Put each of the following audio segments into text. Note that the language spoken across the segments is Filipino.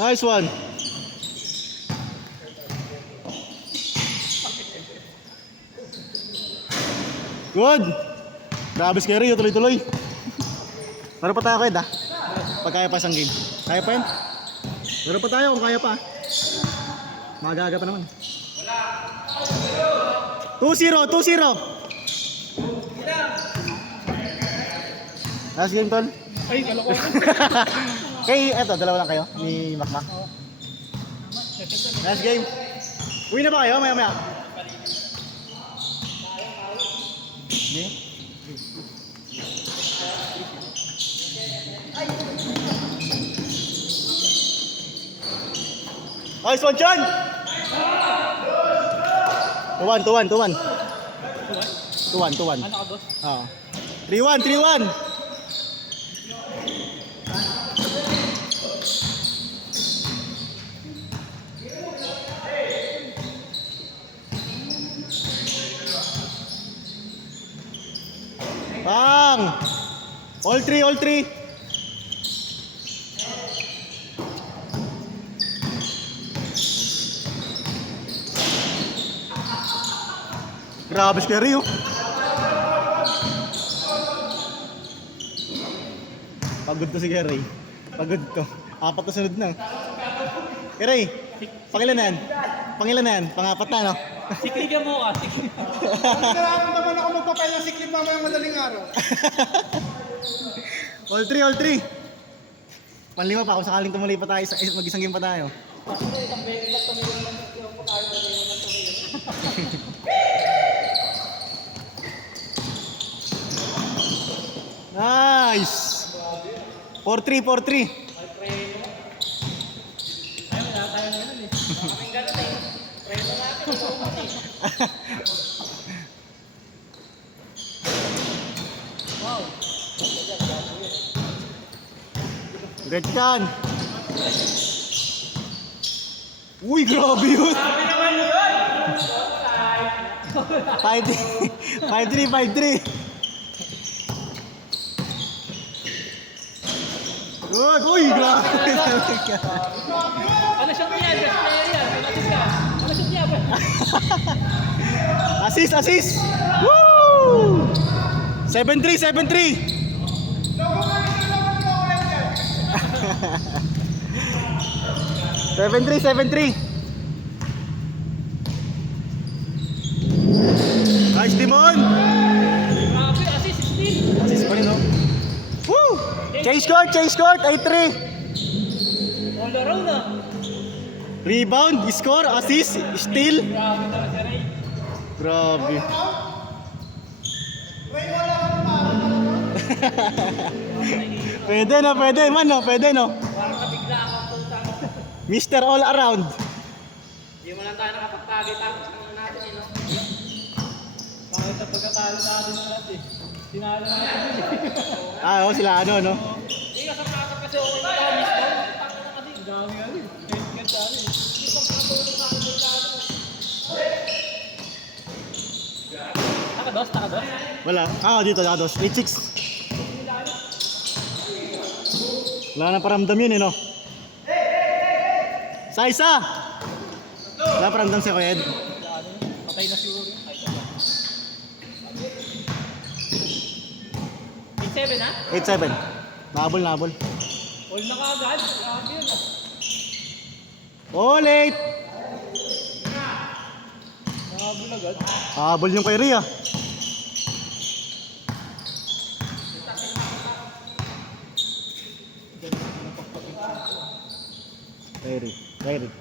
Nice one. Good. Grabe si Rio, tuloy-tuloy. Meron pa tayo Ed ha? Pag kaya pa isang game. Kaya pa yun? Meron pa tayo kung kaya pa. Magaga pa naman. 2-0, 2-0. Last game tol. Ay, kaloko. Okay, eto, dalawa lang kayo ni Macmac. Last game. Uwi na ba kayo? Maya-maya. Hindi? Nice one, John! 2-1, 2-1, 2-1. 2-1, 2-1. Ano ka, boss? Oo. 3-1, 3-1. Bang! All three, all three. Grabe si Rio. Pagod to si Ray. Pagod to. Apat na sunod na. Ray, pangilan na yan? Pangilan na yan? Pangapat na, no? Sikligan mo ka. Nararamdaman naman ako magpapail ng siklip mamayang madaling araw. All three, all three. Panlima pa, kung sakaling tumuloy pa tayo, mag-isang game pa tayo. Nice! 4-3, 4-3. Wow. Great can. Uy, grabe yun. 5-3, 5-3. Good, uy, grabe. Ano siya yan? Best player yan. Ano siya? Ano siya yan? Assist, assist. Woo! 7-3, 7-3. Seven three. Nice, Timon. Grabe, assist 16. Assist pa rin, no? Woo! Change court, 8-3. All around na. Rebound, score, assist, steal. Grabe na si Ray. Grabe. Pwede no, pwede man no, pwede no. Parang nabigla ako putang. Mr. All Around. Hindi mo lang tayo nakapagtagi-tagi sa mga natin eh, no? Bakit sa pagkatalo natin ng lahat eh? Tinalo natin eh. Ah, oh, sila ano no. Hindi ka sa prakot kasi okay na tayo mismo. Takot na kasi. Ang dami nga rin. Kaya dami. Hindi pang katulong sa akin pagkatalo. Nakados? Wala. Ah, dito dos. 8-6. Wala na paramdam yun eh no. Sa. Wala paramdam si Kuya Ed. Patay na siguro yun. 8-7 ha? 8-7. Nabol. All na kaagad. Grabe yun ah. Oh, late. Nakabul agad. Habol yung kay Ria. Kyrie.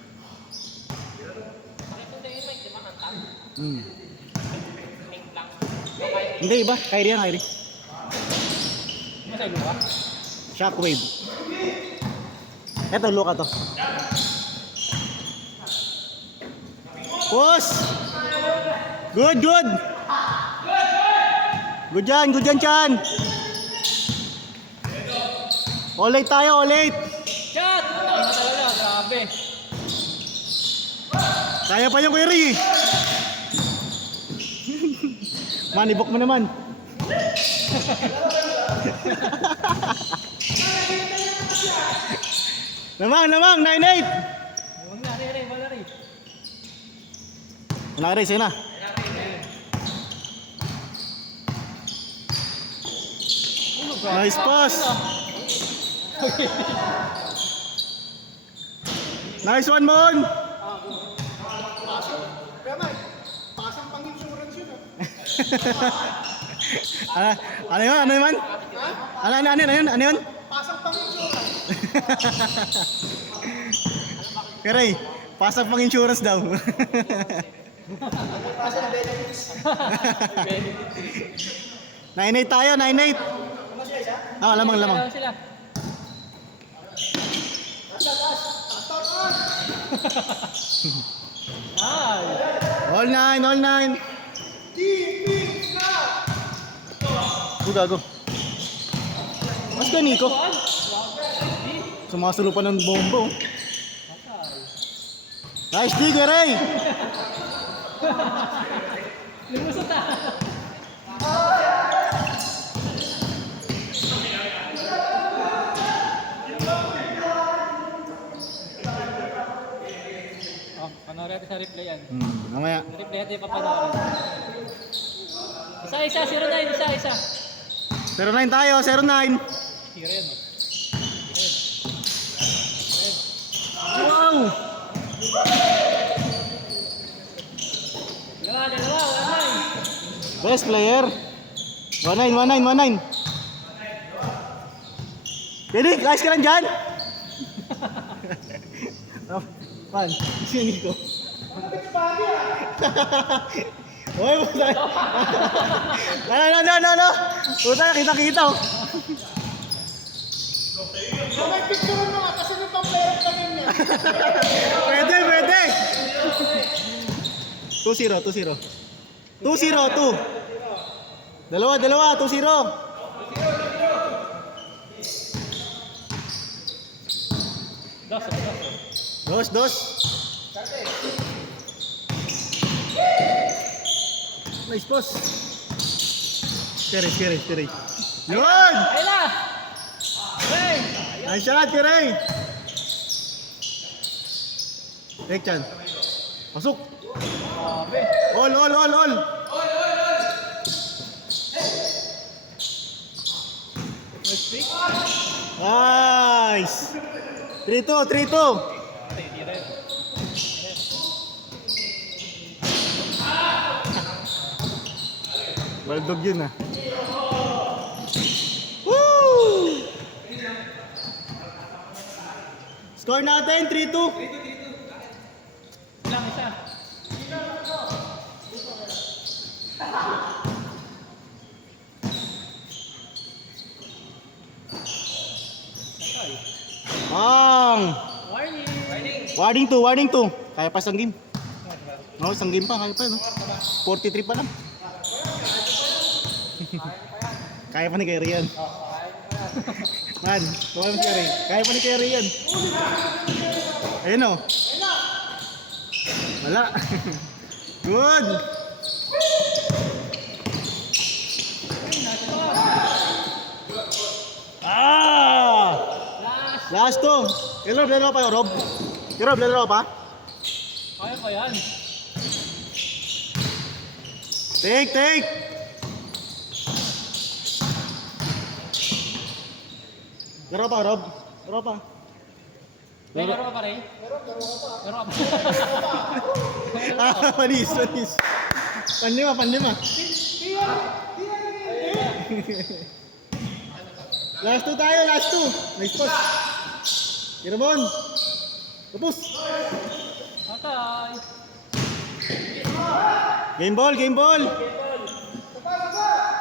Hindi iba, Kyrie yan, Kyrie. Masay luka? Shockwave. Eto, Luka to. Push! Good! Good dyan, Chan! All late tayo, all late! Shot! Nakita talaga, grabe. Kaya pa yung query. Manibok mo naman. Lamang, 9-8. Huwag na, Ray, wala rin. Wala rin, sa'yo na. Nice pass. Nice one, Mon. Kaya man, pasang pang-insurance yun ah. Ano yun? Ano yun? Ano yun? Pasang pang-insurance. Kere, pasang pang insurance daw. Pasang benefits. 9-8 tayo, 9-8. Ah, lamang. Dalawa sila. Ay! All 9. Gago. Mas ka, Nico. Sumasalo pa ng bombo. Nice dig, Ray. Lumusot na! Oh, panoorin natin sa replay yan. Mamaya. Replay natin papanoorin. Isa, 09, isa. 09 tayo, 09. Tira yan, oh. Wow! Dalawa, 19. Best player. 19. Pwede, guys ka lang dyan. Man, si Nico. Oy, puta. No. Puta, kita. Oh. May picture mo nga kasi yung pang-player ka rin niya. Pwede. 2-0. 2-0. Dalawa, 2-0. Dos. Nice boss. Kere. Yun! Ayun na! Hey! Nice shot, Kere! Take chan. Pasok. Grabe. All. Nice pick. Nice. 3-2. Tira yun. Baldog yun ah. Woo! Score natin 3-2. Ilang isa. Warning 2. Kaya pa isang game. No, isang game pa, kaya pa no. 43 pa lang. Kaya pa ni Kerry yan. Man, tuwa mo si Kerry. Kaya pa ni Kerry yan. Ayun o. Wala. Good. Last 2. Kaya Rob, laro pa yun, Rob. Kaya Rob, laro pa. Kaya pa yan. Take. Laro pa, Rob. Laro pa. May laro ka pa rin? Laro ka pa. Panis. Panlima. Last 2 tayo, last 2. Nice pass. Kiramon. Tapos. Atay. Game ball.